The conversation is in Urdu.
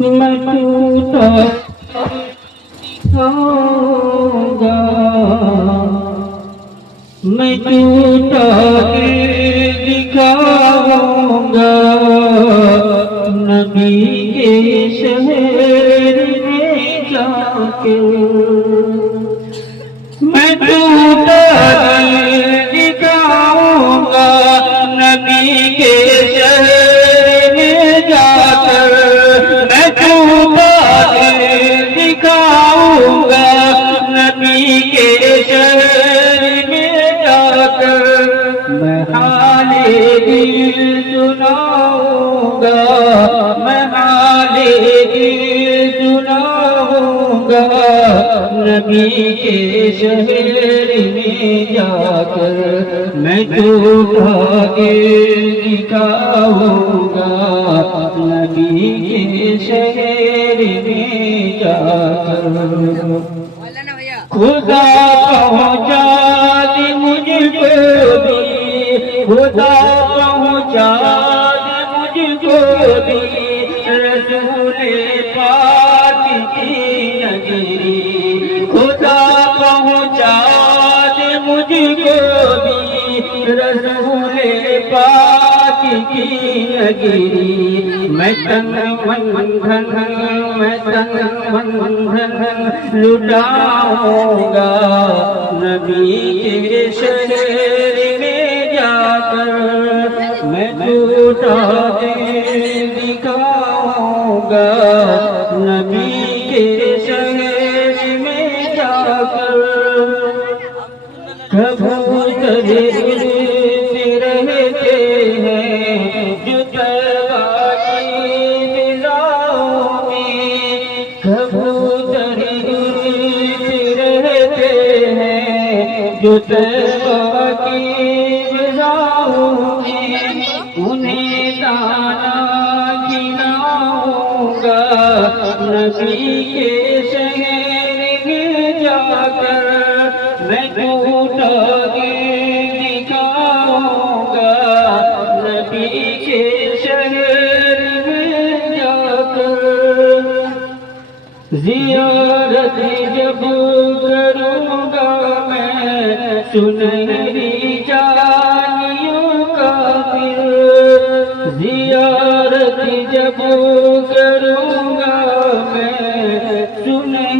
میں ٹوٹا دکھاؤں گا، میں ٹوٹا دکھاؤں گا، نبی کے شہر میں جا کے میں ٹوٹا دکھاؤں گا، نبی کے شہر میں جا کر میں ٹوٹا دکھاؤں گا، نبی کے شہر میں جا کر میں حال دل سناؤں گا، میں حال دل سناؤں گا، نبی کے شہر میں جا کر میں ٹوٹا دل دکھاؤں گا، نبی کے شہر میں جا کر خدا پہنچا دے مجھ کو بھی، خدا پہنچا دے مجھ کو بھی رسول پاک کی نگری، خدا پہنچا دے مجھ کو بھی رسول پاک کی نگری، میں تن من دھن میں تن من دھن لٹاؤں گا، نبی کے شہر میں جا کر میں ٹوٹا دل دکھاؤں گا، نبی کے شہر میں جا کر کبوتر رہتے ہیں جو طیبہ کی فضاؤں میں، کبوتر رہتے ہیں جو طیبہ کی فضاؤں میں، انہیں دانا کھلاؤں گا، نبی کے شہر میں جا کر میں ٹوٹا دل دکھاؤں گا، نبی کے شہر میں جا کر زیارت جب کروں گا میں سنہری جانیوں کا پھر، زیارت جب کروں گا میں سنہری